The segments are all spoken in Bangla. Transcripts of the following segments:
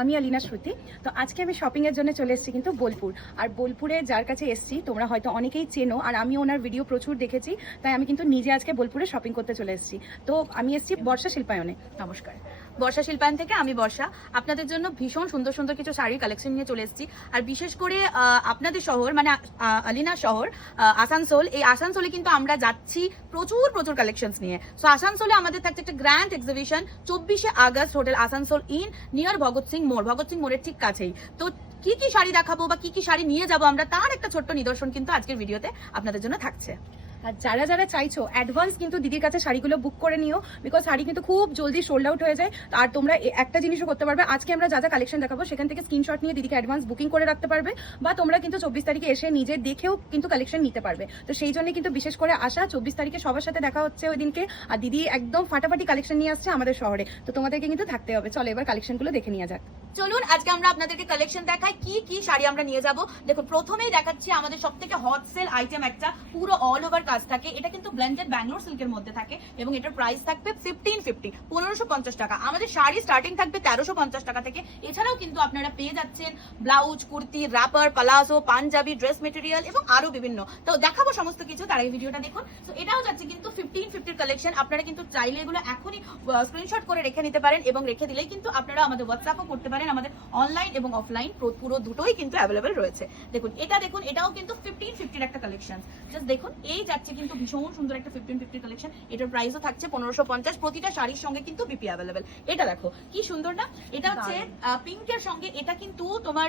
আমি আলিনা শ্রুতি। তো আজকে আমি শপিং এর জন্য চলে এসেছি কিন্তু বোলপুর। আর বোলপুরে যার কাছে এসেছি তোমরা হয়তো অনেকেই চেনো, আর আমি ওনার ভিডিও প্রচুর দেখেছি, তাই আমি কিন্তু নিজে আজকে বোলপুরে শপিং করতে চলে এসেছি। তো আমি এসেছি বর্ষা শিল্পায়নে। নমস্কার, বর্ষা শিল্পায়ন থেকে আমি বর্ষা আপনাদের জন্য ভীষণ সুন্দর সুন্দর কিছু শাড়ির কালেকশন নিয়ে চলে এসেছি। আর বিশেষ করে আপনাদের শহর মানে আলিনা শহর আসানসোল, এই আসানসোলে কিন্তু আমরা যাচ্ছি প্রচুর প্রচুর কালেকশনস নিয়ে। সো আসানসোলে আমাদের থাকছে একটা গ্র্যান্ড এক্সিবিশন 24শে August hotel Asansol inn near Bhagat Singh মোড়ের ঠিক কাছেই। তো কি কি শাড়ি দেখাবো বা কি কি শাড়ি নিয়ে যাবো আমরা, তার একটা ছোট্ট নিদর্শন কিন্তু আজকের ভিডিওতে আপনাদের জন্য থাকছে। আর যারা যারা চাইছো অ্যাডভান্স কিন্তু দিদির কাছে শাড়িগুলো বুক করে নিও, বিকজ শাড়ি কিন্তু খুব জলদি সোল্ড আউট হয়ে যায়। আর তোমরা একটা জিনিসও করতে পারবে, আজকে আমরা যা যা কালেকশন দেখাবো সেখান থেকে স্ক্রিনশট নিয়ে দিদিকে অ্যাডভান্স বুকিং করে রাখতে পারবে, বা তোমরা কিন্তু 24 তারিখে এসে নিজে দেখেও কিন্তু কালেকশন নিতে পারবে। তো সেই জন্য কিন্তু বিশেষ করে আসা 24 তারিখে সবার সাথে দেখা হচ্ছে ওই দিনকে। আর দিদি একদম ফাটাফাটি কালেকশন নিয়ে আসছে আমাদের শহরে, তো তোমাদেরকে কিন্তু থাকতে হবে। চলো এবার কালেকশনগুলো দেখে নিয়ে যাক। চলুন আজকে আমরা আপনাদেরকে কালেকশন দেখাই কি কি শাড়ি আমরা নিয়ে যাব। দেখুন প্রথমেই দেখাচ্ছি আমাদের সবথেকে হট সেল আইটেম, একটা পুরো অল ওভার কাজ থাকে। এটা কিন্তু ব্লেন্ডেড ব্যাঙ্গালোর সিল্কের মধ্যে থাকে এবং এটার প্রাইস থাকবে 1550 টাকা। আমাদের শাড়ি স্টার্টিং থাকবে 1350 টাকা থেকে। এছাড়াও কিন্তু আপনারা পেয়ে যাচ্ছেন blouse, kurti, wrapper, palazzo, Punjabi, dress material এবং আরো বিভিন্ন। তো দেখাবো সমস্ত কিছু, তার এই ভিডিওটা দেখুন। তো এটাও যাচ্ছে কিন্তু 1550 কালেকশন। আপনারা কিন্তু চাইলে এগুলো এখনই স্ক্রিনশট করে রেখে নিতে পারেন এবং রেখে দিলেই কিন্তু আপনারা আমাদের হোয়াটসঅ্যাপও করতে পারেন। আমাদের অনলাইন এবং অফলাইন পুরো দুটোই কিন্তু অ্যাভেলেবেল রয়েছে। দেখুন এটা দেখুন, এটাও কিন্তু 1550 একটা কালেকশন। জাস্ট দেখুন এই যাচ্ছে কিন্তু ভীষণ সুন্দর একটা 1550 কালেকশন। এটার প্রাইসও থাকছে 1550। প্রতিটা শাড়ির সঙ্গে কিন্তু বিপি অ্যাভেলেবেল। এটা দেখো কি সুন্দর না, এটা হচ্ছে পিঙ্কের সঙ্গে। এটা কিন্তু তোমার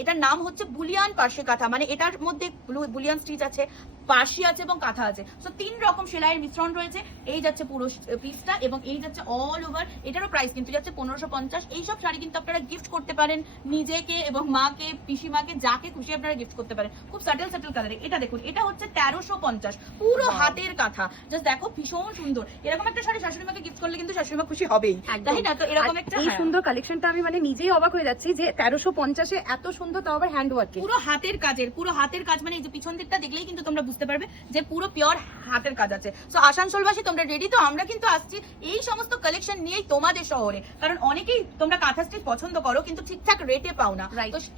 এটার নাম হচ্ছে বুলিয়ান পার্শে কাঁথা, মানে এটার মধ্যে বুলিয়ান স্টিচ আছে, পার্শি আছে এবং কাঁথা আছে। সো 3 রকম সেলাইয়ের মিশ্রণ রয়েছে। এই যাচ্ছে পুরো পিসটা এবং এই যাচ্ছে অল ওভার। এটারও প্রাইস কিন্তু যাচ্ছে 1550। এইসব শাড়ি কিন্তু আপনারা গিফট করতে পারেন নিজেকে এবং মাকে, পিসিমাকে, যাকে খুশি আপনারা গিফট করতে পারেন। খুব সাটেল কালারে। এটা দেখুন, এটা হচ্ছে 1350, পুরো হাতের কাঁথা। জাস্ট দেখো ভীষণ সুন্দর। এরকম একটা শাড়ি শাশুড়ি মাকে গিফট করলে কিন্তু শাশুড়ি মা খুশি হবেই, তাই না? তো এরকম একটা এই সুন্দর কালেকশনটা আমি মানে নিজেই অবাক হয়ে যাচ্ছি যে 1350 এ এত সুন্দর, তাও আবার হ্যান্ড ওয়ার্ক, পুরো হাতের কাজের। পুরো হাতের কাজ মানে এই যে পিছন দিকটা দেখলেই কিন্তু তোমরা বুঝতে পারবে যে পুরো পিওর হাতের কাজ আছে। সো আসানসোলবাসী তোমরা রেডি তো? আমরা কিন্তু আসছি এই সমস্ত কালেকশন নিয়েই তোমাদের শহরে, কারণ অনেকেই তোমরা কাঁথা স্টিচ পছন্দ করো কিন্তু ঠিকঠাক রেটে পাও না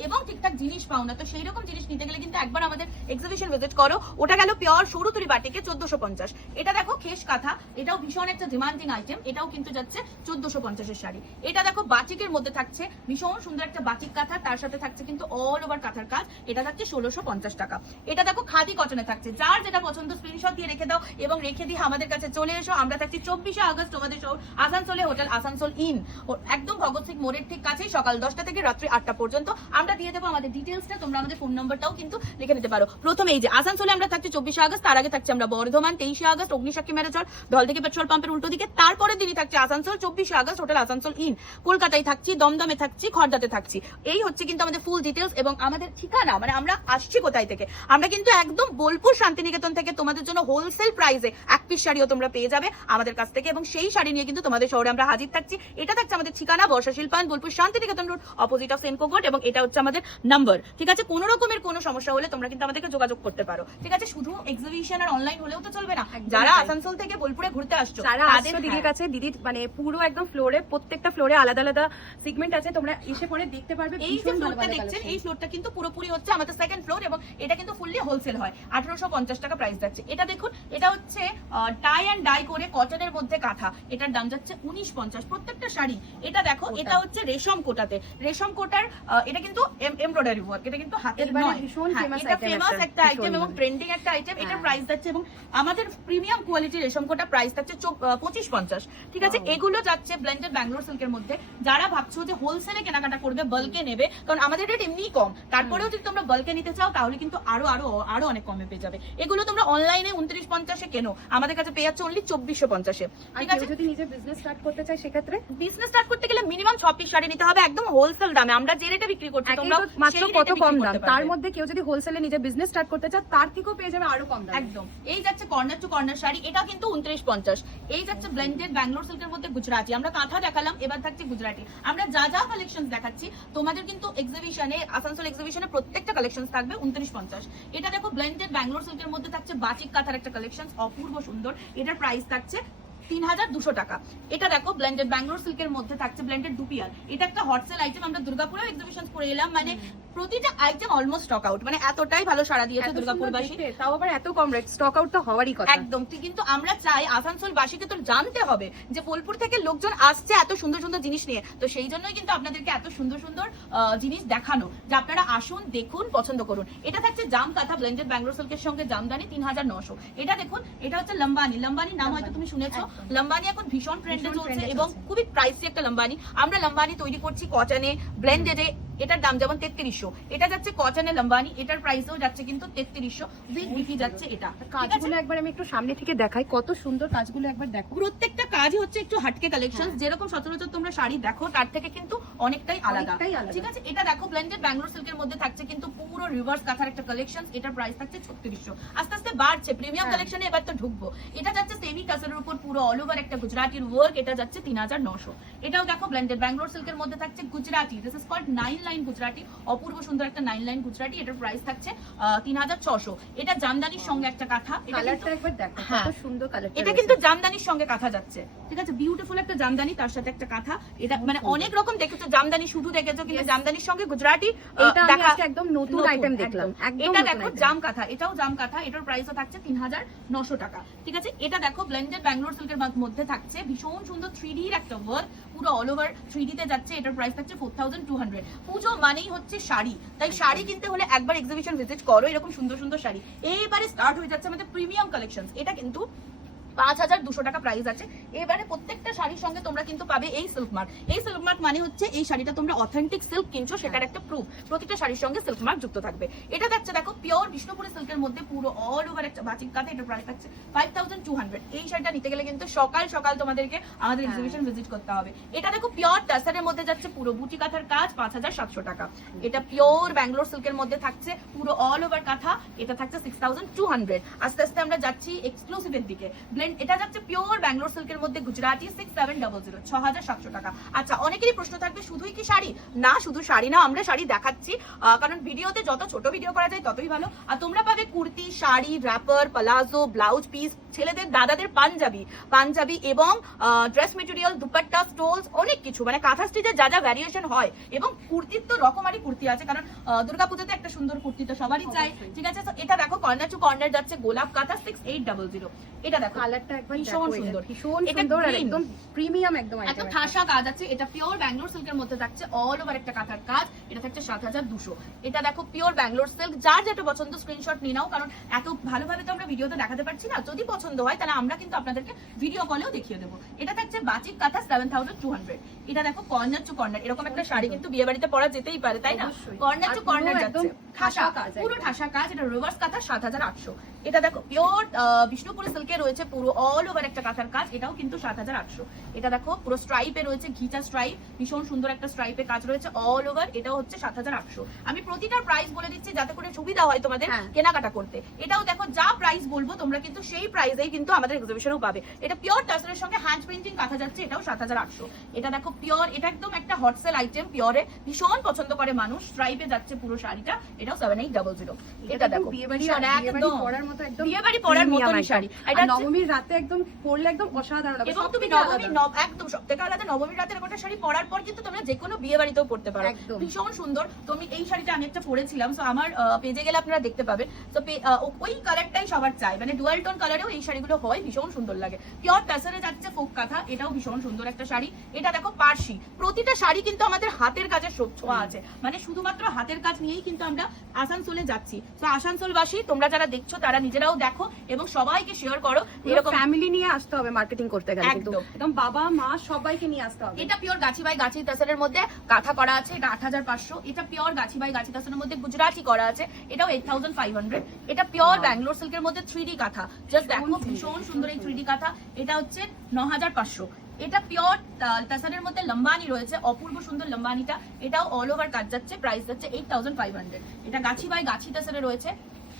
এবং ঠিকঠাক জিনিস পাও না। তো সেই রকম জিনিস নিতে গেলে কিন্তু একবার আমাদের এক্সিবিশন ভিজিট করো। ওটা গেল পিওর সরুতুরি বাটিকে 1450। এটা দেখো খেস কাঁথা, এটাও ভীষণ একটা ডিমান্ডিং আইটেম। এটাও কিন্তু যাচ্ছে 1450 এর শাড়ি। এটা দেখো বাটিকের মধ্যে থাকছে ভীষণ সুন্দর একটা বাটিক কাঁথা, তার সাথে থাকছে কিন্তু অল ওভার কাঁথার কাজ। এটা থাকছে 1650 টাকা। এটা দেখো খাদি কটনে থাকছে। যার যেটা পছন্দ স্ক্রিনশট দিয়ে রেখে দাও এবং রেখে দিয়ে আমাদের কাছে চলে এসো। আমরা থাকছি 24শে আগস্ট তোমাদের শহর আসানসোলে হোটেল আসানসোল ইন, একদম ভগৎ সিং মোড়ের ঠিক কাছেই, সকাল 10টা থেকে রাত্রি 8টা পর্যন্ত। আমরা দিয়ে দেবো আমাদের ডিটেলসটা, তোমরা আমাদের ফোন নাম্বারটাও কিন্তু লিখে নিতে পারো। প্রথমে এই যে আসানসোলে আমরা থাকছি 24শে আগস্ট, তার আগে থাকছে আমরা বর্ধমান 23শে আগস্ট অগ্নিশাক্ষী ম্যারেজর ধলদিঘি পেট্রোল পাম্পের উল্টো দিকে। তারপরে দিনই থাকছে আসানসোল 24শে আগস্ট হোটেল আসানসোল ইন। কলকাতায় থাকছি, দমদমে থাকছি, খড়দাতে থাকছি। এই হচ্ছে কিন্তু আমাদের ফুল ডিটেলস এবং আমাদের ঠিকানা, মানে আমরা আসছি কোথায় থেকে। আমরা কিন্তু একদম বোলপুর শান্তিনিকেতন থেকে তোমাদের জন্য হোলসেল প্রাইসে এক পিস শাড়িও তোমরা পেয়ে যাবে আমাদের কাছ থেকে, এবং সেই শাড়ি নিয়ে কিন্তু তোমাদের শহরে আমরা হাজির থাকছি। এটা থাকছে আমাদের ঠিকানা Barsha Shilpayan, Bolpur Santiniketan road, opposite of Senco gold, এবং এটা হচ্ছে আমাদের নাম্বার। ঠিক আছে, কোনো রকমের কোনো সমস্যা হলে তোমরা কিন্তু আমাদেরকে যোগাযোগ করতে পারো। ঠিক আছে, শুধু এক্সিবিশন আর অনলাইন হলেও তো চলবে না। যারা আসানসোল থেকে বোলপুরে ঘুরতে আসছো, তাদের দিদির কাছে, দিদির মানে পুরো একদম ফ্লোরে, প্রত্যেকটা ফ্লোরে আলাদা আলাদা সেগমেন্ট আছে, তোমরা এসে পরে দেখতে পারবে। এই যে ফ্লোরটা দেখছেন, এই ফ্লোরটা কিন্তু পুরোপুরি হচ্ছে আমাদের সেকেন্ড ফ্লোর এবং এটা কিন্তু ফুললি হোলসেল হয়। 1850 টাকা প্রাইস যাচ্ছে। এটা দেখুন, এটা হচ্ছে টাই অ্যান্ড ডাই করে কটনের মধ্যে কাঁথা। এটার দাম যাচ্ছে 1950 প্রত্যেকটা শাড়ি। এটা দেখো, এটা হচ্ছে রেশম কোটাতে, রেশম কোটার। এটা কিন্তু এমব্রয়ডারি ওয়ার্ক, এটা কিন্তু হাতের নয়। এটা ফেমাস একটা আইটেম এবং ট্রেন্ডিং একটা আইটেম। এটার প্রাইস যাচ্ছে এবং আমাদের প্রিমিয়াম কোয়ালিটি রেশম কোটা প্রাইস যাচ্ছে 2550। ঠিক আছে, এগুলো যাচ্ছে ব্লেন্ডেড ব্যাঙ্গালোর সিল্কের মধ্যে। যারা ভাবছো যে হোলসেলে কেনাকাটা করবে, বাল্কে নেবে, কারণ আমাদের রেট এমনি কম, তারপরেও যদি তোমরা বাল্কে নিতে চাও তাহলে কিন্তু আরো অনেক কমে পেয়ে যাবে। এগুলো তোমরা অনলাইনে 2950 কেনো, আমাদের কাছে পেয়ে যাচ্ছে অনলি 2450। ঠিক আছে, যদি নিজে বিজনেস স্টার্ট করতে চাই সেক্ষেত্রে বিজনেস স্টার্ট করতে গেলে মিনিমাম 6 পিস শাড়ি নিতে হবে একদম হোলসেল দামে। আমরা যে রেটে বিক্রি করছি তোমরা মাত্র কত কম দাম, তার মধ্যে কেউ যদি হোলসেলে নিজে বিজনেস স্টার্ট করতে চায় তার থেকেও পেয়ে যাবে আরো কম দাম। একদম। এই যাচ্ছে কর্নার টু কর্নার শাড়ি, এটা কিন্তু 2950। এই যাচ্ছে ব্লেন্ডেড ব্যাঙ্গালোর সিল্কের মধ্যে গুজরাটি। আমরা কাঁথা দেখালাম, এবার থাকছে গুজরাটি। আমরা যা যা কালেকশন দেখাচ্ছি তোমাদের কিন্তু এক্সিবিশনে, আসানসোল এক্সিবিশনে প্রত্যেকটা কালেকশন থাকবে 2950। এটা দেখো ব্লেন্ডেড ব্যাঙ্গালোর সিল্কের মধ্যে থাকছে বাটিক কাঁথার একটা কালেকশন, অপূর্ব সুন্দর। এটার প্রাইস থাকছে 3200 টাকা। এটা দেখো ব্লেন্ডেড ব্যাঙ্গালোর সিল্কের মধ্যে থাকছে ব্লেন্ডেড দুপিয়ার। এটা একটা হট সেল আইটেম, আমরা দুর্গাপুরেও এক্সিবিশন করে এলাম, মানে প্রতিটা আইটেম অলমোস্ট স্টক আউট, মানে এতটাই ভালো সাড়া দিয়েছে দুর্গাপুরবাসী। তাও আবার এত কম রেট, স্টক আউট তো হওয়ারই কথা। একদম, কিন্তু আমরা চাই আসানসোলবাসীকে তো জানতে হবে যে বোলপুর থেকে লোকজন আসছে এত সুন্দর সুন্দর জিনিস নিয়ে, তো সেই জন্যই কিন্তু আপনাদেরকে এত সুন্দর সুন্দর জিনিস দেখানো, যে আপনারা আসুন, দেখুন, পছন্দ করুন। এটা থাকছে জাম কাঁথা ব্লেন্ডেড ব্যাঙ্গালোর সিল্কের সঙ্গে জামদানি 3900। এটা দেখুন, এটা হচ্ছে লম্বানি। লম্বানি নাম হয়তো তুমি শুনেছো, লম্বানি এখন ভীষণ ট্রেন্ডে চলছে এবং খুবই প্রাইসি একটা লম্বানি। আমরা লম্বানি তৈরি করছি কটনে, ব্লেন্ডেডে। এটার দাম যেমন 3300, এটা যাচ্ছে কটনে লম্বানি, এটার প্রাইসও যাচ্ছে কিন্তু 3300, বিক্রি যাচ্ছে এটা। কাজগুলো একবার আমি একটু সামনে থেকে দেখাই, কত সুন্দর কাজগুলো একবার দেখো। প্রত্যেকটা কাজই হচ্ছে একটু হাটকে কালেকশন, যেরকম সচরাচর তোমরা শাড়ি দেখো তার থেকে কিন্তু অনেকটাই আলাদা। ঠিক আছে, এটা দেখো ব্লেন্ডেড ব্যাঙ্গালোর সিল্কের মধ্যে থাকছে কিন্তু পুরো রিভার্স কাঁথার একটা কালেকশন, এটার প্রাইস থাকছে 3600। আস্তে আস্তে বাড়ছে, প্রিমিয়াম কালেকশনে এবার তো ঢুকবো। এটা যাচ্ছে সেমি কাসের উপর পুরো অল ওভার একটা গুজরাটির ওয়ার্ক, এটা যাচ্ছে 3900। এটাও দেখো ব্লেন্ডেড ব্যাঙ্গালোর সিল্কের মধ্যে থাকছে Gujarati, this is called 9 line Gujarati, অপূর্ব সুন্দর একটা 9 লাইন গুজরাটি। এটার প্রাইস থাকছে 3600। এটা জামদানির সঙ্গে একটা কাঁথা, এটা কালারটা একবার দেখো কত সুন্দর কালার। এটা কিন্তু জামদানির সঙ্গে কাঁথা যাচ্ছে, ঠিক আছে, বিউটিফুল একটা জামদানি, তার সাথে একটা কাঁথা। এটা মানে অনেক রকম দেখেছো, জামদানি শুধু দেখেছো, কিন্তু জামদানির সঙ্গে গুজরাটি দেখা একদম নতুন আইটেম দেখলাম। এটা দেখো জাম কাঁথা, এটাও জাম কাঁথা, এটার প্রাইসও থাকছে 3900 টাকা। ঠিক আছে, এটা দেখো ব্লেন্ডেড ব্যাঙ্গালোর সিল্কের মধ্যে থাকছে ভীষণ সুন্দর 3D এর একটা ওয়ার্ক, পুরো অল ওভার 3D তে যাচ্ছে। এটার প্রাইস থাকছে 4200। পুজো মানেই হচ্ছে শাড়ি, তাই শাড়ি কিনতে হলে একবার এক্সিবিশন ভিজিট করো, এরকম সুন্দর সুন্দর শাড়ি। এইবারে স্টার্ট হয়ে যাচ্ছে আমাদের প্রিমিয়াম কালেকশন। এটা কিন্তু 5200 টাকা প্রাইস আছে। এবারে প্রত্যেকটা শাড়ির সঙ্গে তোমরা কিন্তু পাবে এই সিল্ক মার্ক। এই সিল্ক মার্ক মানে হচ্ছে এই শাড়িটা তোমরা অথেন্টিক সিল্ক কিনছো সেটার একটা প্রুফ, প্রতিটা শাড়ির সঙ্গে সিল্ক মার্ক যুক্ত থাকবে। এটা দেখছে দেখো পিওর বিষ্ণুপুরি সিল্কের মধ্যে পুরো অল ওভার একটা বাটিক কাঁথা, এটা প্রাইস থাকছে 5200। এই শাড়িটা নিতে গেলে কিন্তু সকাল সকাল তোমাদেরকে আমাদের এক্সিবিশন ভিজিট করতে হবে। এটা দেখো পিওর টাসারের মধ্যে যাচ্ছে পুরো বুটি কাঁথার কাজ 5700 টাকা। এটা পিওর ব্যাঙ্গালোর সিল্কের মধ্যে থাকছে পুরো অল ওভার কাঁথা, এটা থাকছে 6200। আস্তে আস্তে আমরা যাচ্ছি এক্সক্লুসিভের দিকে। এটা যাচ্ছে পিওর ব্যাঙ্গালোর সিল্কের মধ্যে গুজরাটি 6700, 6700 টাকা। আচ্ছা, অনেকেরই প্রশ্ন থাকবে শুধুই কি শাড়ি? না, শুধু শাড়ি না, আমরা শাড়ি দেখাচ্ছি কারণ ভিডিওতে যত ছোট ভিডিও করা যায় ততই ভালো। আর তোমরা পাবে kurti, sari, wrapper, palazzo, blouse piece, ছেলেদের দাদাদের পাঞ্জাবি এবং ড্রেস মেটেরিয়াল, দুপাট্টা, স্টোলস, অনেক কিছু, মানে কাঁথা স্টিচের যা যা ভ্যারিয়েশন হয়। এবং কুর্তির তো রকমারি কুর্তি আছে, কারণ দুর্গাপূজাতে একটা সুন্দর কুর্তি তো সবারই চাই। ঠিক আছে, তো এটা দেখো কর্নার টু কর্নার যাচ্ছে গোলাপ কাঁথা 6800। এটা দেখো কালারটা একবার ভীষণ সুন্দর, ভীষণ সুন্দর আর একদম প্রিমিয়াম একদম একদম ঠাসা কাজ আছে। এটা পিওর ব্যাঙ্গালোর সিল্কের মধ্যে থাকছে অল ওভার একটা কাঁথার কাজ, এটা থাকছে 7200। এটা দেখো পিওর ব্যাঙ্গালোর সিল্ক, যার যেটা পছন্দ স্ক্রিনশট নিয়ে নাও, কারণ এত ভালোভাবে তো আমরা ভিডিওতে দেখাতে পারছি না। যদি পছন্দ হয় তাহলে আমরা কিন্তু আপনাদেরকে ভিডিও কলেও দেখিয়ে দেবো। এটা থাকছে বাচিক কাঁথা 7200। এটা দেখো কর্নার টু কর্নার, এরকম একটা শাড়ি কিন্তু বিয়ে বাড়িতে পরা যেতেই পারে, তাই না? কর্নার টু কর্নার যাচ্ছে ঠাসা কাজ, পুরো ঠাসা কাজ। এটা রিভার্স কাঁথা 7800। এটা দেখো পিওর বিষ্ণুপুরি সিল্কে রয়েছে পুরো অল ওভার একটা কাঁথার কাজ, এটাও কিন্তু 7800। এটা দেখো পুরো স্ট্রাইপে রয়েছে, ঘিচা স্ট্রাইপ, ভীষণ সুন্দর একটা স্ট্রাইপে কাজ রয়েছে অল ওভার, এটাও হচ্ছে 7800। আমি প্রতিটার প্রাইস বলে দিচ্ছি যাতে করে সুবিধা হয় তোমাদের কেনাকাটা করতে। এটাও দেখো যা প্রাইস বলবো তোমরা কিন্তু সেই প্রাইসেই কিন্তু আমাদের এক্সিবিশনেও পাবে। এটা পিওর টাসরের সঙ্গে হ্যান্ড প্রিন্টিং কাঁথা যাচ্ছে, এটাও 7800। এটা দেখো পিওর, এটা একদম একটা হট সেল আইটেম, পিওরে ভীষণ পছন্দ করে মানুষ, স্ট্রাইপে যাচ্ছে পুরো শাড়িটা, এটাও 7800। এটা দেখো বিয়ে বাড়ি পরার মতো, একদম বিয়ে বাড়ি পরার মতো শাড়ি। এটা নবমীর রাতে একদম পরলে একদম অসাধারণ লাগবে। এবং তুমি একদম সবথেকে আলাদা, নবমীর রাতে একটা শাড়ি পরার পর কিন্তু তোমরা যে কোনো বিয়ে বাড়িতেও পরতে পারো, ভীষণ সুন্দর। তুমি এই শাড়িটা আমি একটা পরেছিলাম, সো আমার পেজে গেলে আপনারা দেখতে পাবেন। তো ওই কালারটাই সবার চাই, মানে ডুয়াল টোন কালারেও এই শাড়িগুলো হয়, ভীষণ সুন্দর লাগে। পিওর টাসারে যাচ্ছে ফোক কাঁথা, এটাও ভীষণ সুন্দর একটা শাড়ি। এটা দেখো পার্সি, প্রতিটা শাড়ি কিন্তু আমাদের হাতের কাজের ছোঁয়া আছে, মানে শুধুমাত্র হাতের কাজ নিয়েই কিন্তু আমরা আসানসোলে যাচ্ছি। তো আসানসোলবাসী তোমরা যারা দেখছো তারা নিজেরাও দেখো এবং সবাইকে শেয়ার করো। এরকম ফ্যামিলি নিয়ে আসতে হবে মার্কেটিং করতে গেলে, কিন্তু একদম বাবা মা সবাইকে নিয়ে আসতে হবে। এটা পিওর গাছি বাই গাছি তাসারের মধ্যে কাঁথা করা আছে, এটা 8500। এটা পিওর গাছি বাই গাছি তাসারের মধ্যে গুজরাটি করা আছে, এটাও 8500। এটা পিওর ব্যাঙ্গালোর সিল্কের মধ্যে 3D কাঁথা, জাস্ট দেখো ভীষণ সুন্দর এই 3D কাঁথা, এটা হচ্ছে 9500। এটা পিওর টাসারের মধ্যে লম্বানি রয়েছে, অপূর্ব সুন্দর লম্বানিটা, এটাও অল ওভার কাজ যাচ্ছে, প্রাইস যাচ্ছে 8500। এটা গাছি বাই গাছি তাসারে রয়েছে,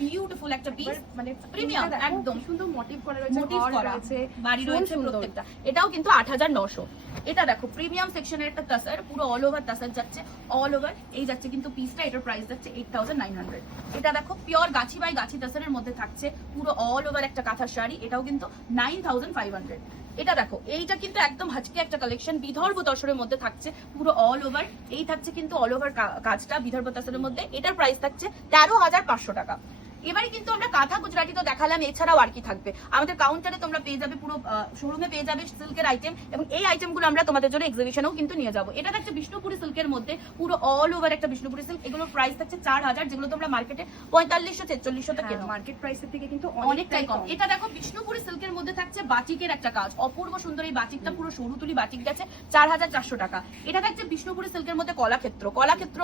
বিউটিফুল একটা পিস, মানে প্রিমিয়াম, একদম সুন্দর মোটিভ করা রয়েছে, বাড়ি রয়েছে প্রত্যেকটা, এটাও কিন্তু 8900। এটা দেখো প্রিমিয়াম সেকশনের একটা তাসার, পুরো অল ওভার তাসার যাচ্ছে, অল ওভার এই যাচ্ছে কিন্তু পিসটা, এটার প্রাইস যাচ্ছে 8900। এটা দেখো পিওর গাছি বাই গাছি তাসারের মধ্যে থাকছে পুরো অল ওভার একটা কাঁথার শাড়ি, এটাও কিন্তু 9500। এটা দেখো, এইটা কিন্তু একদম হাটকে একটা কালেকশন, বিদর্ভ তসরের মধ্যে থাকছে পুরো অল ওভার। এই থাকছে কিন্তু অল ওভার কাজটা বিদর্ভ তসরের মধ্যে। এটার প্রাইস থাকছে 13,500 টাকা। এবারে কিন্তু আমরা কাঁথা গুজরাটি তো দেখালাম, এছাড়াও আর কি থাকবে আমাদের কাউন্টারে তোমরা পেয়ে যাবে, পুরো শোরুমে পেয়ে যাবে সিল্কের আইটেম, এবং এই আইটেমগুলো আমরা তোমাদের জন্য এক্সিবিশনেও কিন্তু নিয়ে যাবো। এটা থাকছে বিষ্ণুপুরি সিল্কের মধ্যে পুরো অল ওভার একটা বিষ্ণুপুরি সিল্ক। এগুলোর প্রাইস থাকছে 4,000, যেগুলো তোমরা মার্কেটে 4500-4600 টাকা কেনো, মার্কেট প্রাইসের থেকে কিন্তু অনেকটাই কম। এটা দেখো বিষ্ণুপুরি সিল্কের মধ্যে থাকছে বাটিকের একটা কাজ, অপূর্ব সুন্দর। এই বাটিকটা পুরো সরু তুলি বাটিক গেছে 4,400 টাকা। এটা থাকছে বিষ্ণুপুরি সিল্কের মধ্যে কলাক্ষেত্র। কলাক্ষেত্র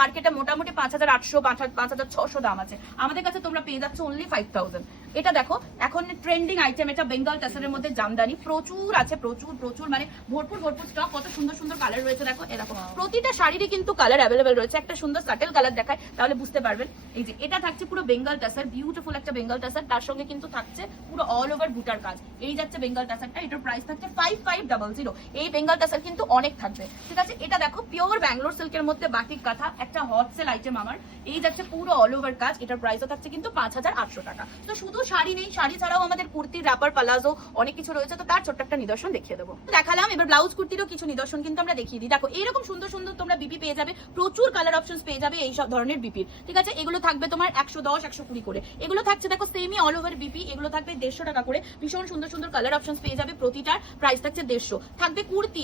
মার্কেটে মোটামুটি 5,800 5,600 দাম আছে, আমাদের কাছে তোমরা পেয়ে যাচ্ছ অনলি 5,000। এটা দেখো এখন ট্রেন্ডিং আইটেম, এটা বেঙ্গল টাসারের মধ্যে জামদানি প্রচুর আছে, প্রচুর মানে ভরপুর স্টক। কত সুন্দর সুন্দর কালার রয়েছে দেখো, এরকম প্রতিটা শাড়িরই কিন্তু কালার অ্যাভেলেবেল রয়েছে। একটা সুন্দর সাটেল কালার দেখায় তাহলে বুঝতে পারবেন। এই যে এটা থাকছে পুরো বেঙ্গল টাসার, বিউটিফুল একটা বেঙ্গল টাসার, তার সঙ্গে কিন্তু থাকছে পুরো অল ওভার বুটার কাজ। এই যাচ্ছে বেঙ্গল টাসারটা, এটার প্রাইস থাকছে 5500। এই বেঙ্গল টাসার কিন্তু অনেক থাকবে, ঠিক আছে। এটা দেখো পিওর ব্যাঙ্গালোর সিল্কের মধ্যে বাটিক কাঁথা, একটা হট সেল আইটেম আমার। এই যাচ্ছে পুরো অল ওভার কাজ, এটার প্রাইসও থাকছে কিন্তু 5,800 টাকা। তো শুধু শাড়ি নেই, শাড়ি ছাড়াও আমাদের কুর্তি, রাপার, পালাজো অনেক কিছু রয়েছে, তো তার ছোট্ট একটা নিদর্শন দেখিয়ে দেবো। দেখালাম, এবার ব্লাউজ কুর্তিরও কিছু নিদর্শন কিন্তু আমরা দেখিয়ে দিই। দেখো এরকম সুন্দর সুন্দর তোমরা বিপি পেয়ে যাবে, প্রচুর কালার অপশনস পেয়ে যাবে এই সব ধরনের বিপির, ঠিক আছে। এগুলো থাকবে তোমার 110 120 করে। এগুলো থাকছে দেখো সেমি অল ওভার বিপি, এগুলো থাকবে 150 টাকা করে। ভীষণ সুন্দর সুন্দর কালার অপশনস পেয়ে যাবে, প্রতিটার প্রাইস থাকছে 150। থাকবে কুর্তি,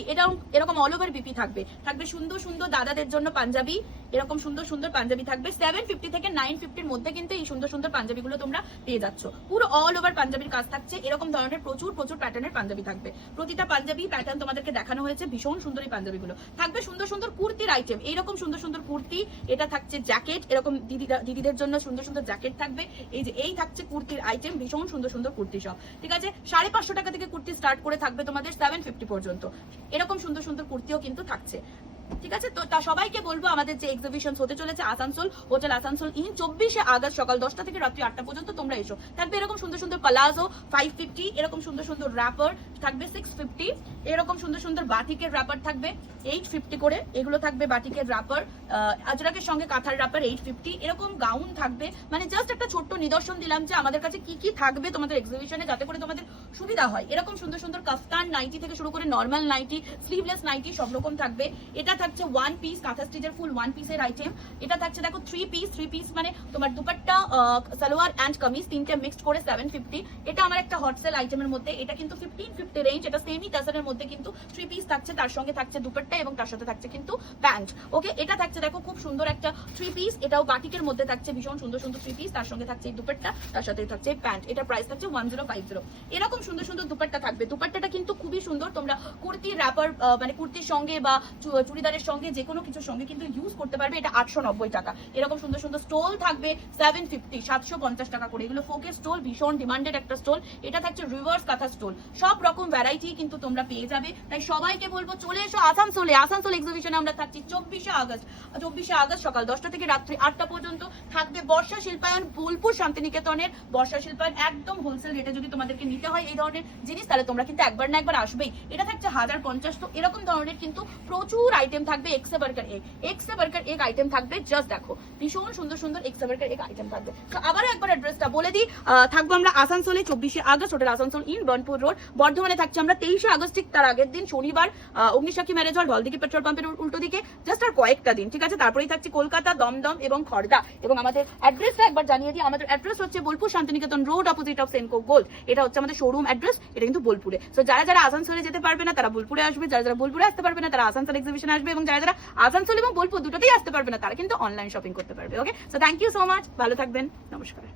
এরকম অল ওভার বিপি থাকবে সুন্দর সুন্দর দাদাদের জন্য পাঞ্জাবি, এরকম সুন্দর সুন্দর পাঞ্জাবি থাকবে 750 থেকে 950 মধ্যে কিন্তু এই সুন্দর সুন্দর পাঞ্জাবিগুলো তোমরা পেয়ে যাচ্ছ। পুরো অল ওভার পাঞ্জাবির কাজ থাকছে, এরকম ধরনের প্রচুর প্যাটার্নের পাঞ্জাবি থাকবে। প্রতিটা পাঞ্জাবি প্যাটার্ন তোমাদেরকে দেখানো হয়েছে, ভীষণ সুন্দর এই পাঞ্জাবিগুলো। থাকবে সুন্দর সুন্দর কুর্তির আইটেম, এইরকম সুন্দর সুন্দর কুর্তি। এটা থাকছে জ্যাকেট, এরকম দিদিদের জন্য সুন্দর সুন্দর জ্যাকেট থাকবে। এই যে এই থাকছে কুর্তির আইটেম, ভীষণ সুন্দর সুন্দর কুর্তি সব, ঠিক আছে। 550 টাকা থেকে কুর্তি স্টার্ট করে থাকবে তোমাদের 750 পর্যন্ত। এরকম সুন্দর সুন্দর কুর্তিও কিন্তু থাকছে, ঠিক আছে। তো তা সবাইকে বলবো আমাদের যে এক্সিবিশন হতে চলেছে আসানসোল হোটেল আসানসোল ইন 24শে আগস্ট সকাল 10টা থেকে রাত্রি 8টা পর্যন্ত তোমরা এসো। থাকবে এরকম সুন্দর সুন্দর পালাজো 550, এরকম সুন্দর সুন্দর র্যাপার থাকবে 650, এরকম সুন্দর সুন্দর বাটিকের র্যাপার থাকবে 850 করে। এগুলো থাকবে বাটিকের র্যাপার, আজরাকের সঙ্গে কাঁথার র্যাপার 850। এরকম গাউন থাকবে, মানে জাস্ট একটা ছোট্ট নিদর্শন দিলাম যে আমাদের কাছে কি কি থাকবে তোমাদের এক্সিবিশনে, যাতে করে তোমাদের সুবিধা হয়। এরকম সুন্দর সুন্দর কাফতান নাইটি থেকে শুরু করে নর্মাল নাইটি, স্লিভলেস নাইটি সব রকম থাকবে। এটা থাকছে 1 পিস কাঁথা স্টিচের ফুল 1 পিসের আইটেম। এটা থাকছে দেখো 3 পিস মানে তোমার দুপাট্টা, সালোয়ার এন্ড কামিজ তিনটে মিক্সড করে 750। এটা আমার একটা হট সেল আইটেমের মধ্যে, এটা কিন্তু 1550 রেঞ্জ। এটা সেমি টাসারের মধ্যে কিন্তু 3 পিস থাকছে, তার সঙ্গে থাকছে দুপাট্টা এবং তার সাথে থাকছে কিন্তু প্যান্ট। ওকে, এটা থাকছে দেখো খুব সুন্দর একটা 3 পিস, এটাও বাটিকের মধ্যে থাকছে ভীষণ সুন্দর সুন্দর 3 পিস, তার সঙ্গে থাকছে দুপাট্টা, তার সাথে থাকছে প্যান্ট। এটা প্রাইস থাকছে 1050। এরকম সুন্দর সুন্দর দুপাট্টা থাকবে, দুপাট্টাটা কিন্তু খুবই সুন্দর। তোমরা কুর্তি র্যাপার মানে কুর্তির সঙ্গে বা চুড়িদারের সঙ্গে যে কোনো কিছুর সঙ্গে কিন্তু ইউজ করতে পারবে। এটা 890 টাকা। এরকম সুন্দর সুন্দর স্টোল থাকবে 750, 750 টাকা করে। এগুলো ফোকেস স্টোল, ভীষণ ডিমান্ডেড একটা স্টোল। এটা থাকছে রিভার্স কাঁথা স্টোল, সব রকম ভ্যারাইটি কিন্তু তোমরা পেয়ে যাবে। তাই সবাইকে বলবো চলে এসো আসানসোলে। আসানসোল এক্সিবিশনে আমরা থাকছি 24শে আগস্ট সকাল 10টা থেকে রাত্রি 8টা পর্যন্ত। থাকবে বর্ষা শিল্পায়ন, বোলপুর শান্তিনিকেতনের বর্ষা শিল্পায়ন, একদম হোলসেল রেটে যদি তোমাদেরকে নিতে হয় এই ধরনের জিনিস, তাহলে তোমরা কিন্তু একবার না একবার আসবেই। এটা থাকছে 1050। তো এরকম ধরনের কিন্তু প্রচুর আইটেম থাকবে। এক্সে বার্গার এগ আইটেম থাকবে, জাস্ট দেখো ভীষণ সুন্দর সুন্দর এক্সে বার্গার এগ আইটেম থাকবে। তো আবারও একবার অ্যাড্রেসটা বলে দিই, থাকবো আমরা আসানসোলে 24শে August hotel Asansol inn Banpur road. বর্ধমানে থাকছে আমরা 23শে আগস্ট, ঠিক তার আগের দিন শনিবার অগ্নিসাক্ষী ম্যারেজ হল ঢলদিঘি পেট্রোল পাম্পের উল্টো দিকে, জাস্ট আর কয়েকটা দিন, ঠিক আছে। তারপরেই থাকছে কলকাতা, দমদম এবং খড়দা। এবং আমাদের অ্যাড্রেসটা একবার জানিয়ে দিই, আমাদের অ্যাড্রেস হচ্ছে Bolpur Santiniketan road, opposite of Senco Gold. এটা হচ্ছে আমাদের শোরুম অ্যাড্রেস, এটা কিন্তু বোলপুরে। সো যারা যারা আসানসোলে যেতে পারবে না তারা বোলপুরে আসবে, যারা যারা বোলপুরে আসতে পারবে না তারা আসানসোল এক্সিবিশন আসবে, এবং যারা যারা আসানসোল এবং বোলপুর দুটোতেই আসতে পারবে না তারা কিন্তু অনলাইন শপিং করতে পারবে। Okay, so thank you so much, ভালো থাকবেন, নমস্কার।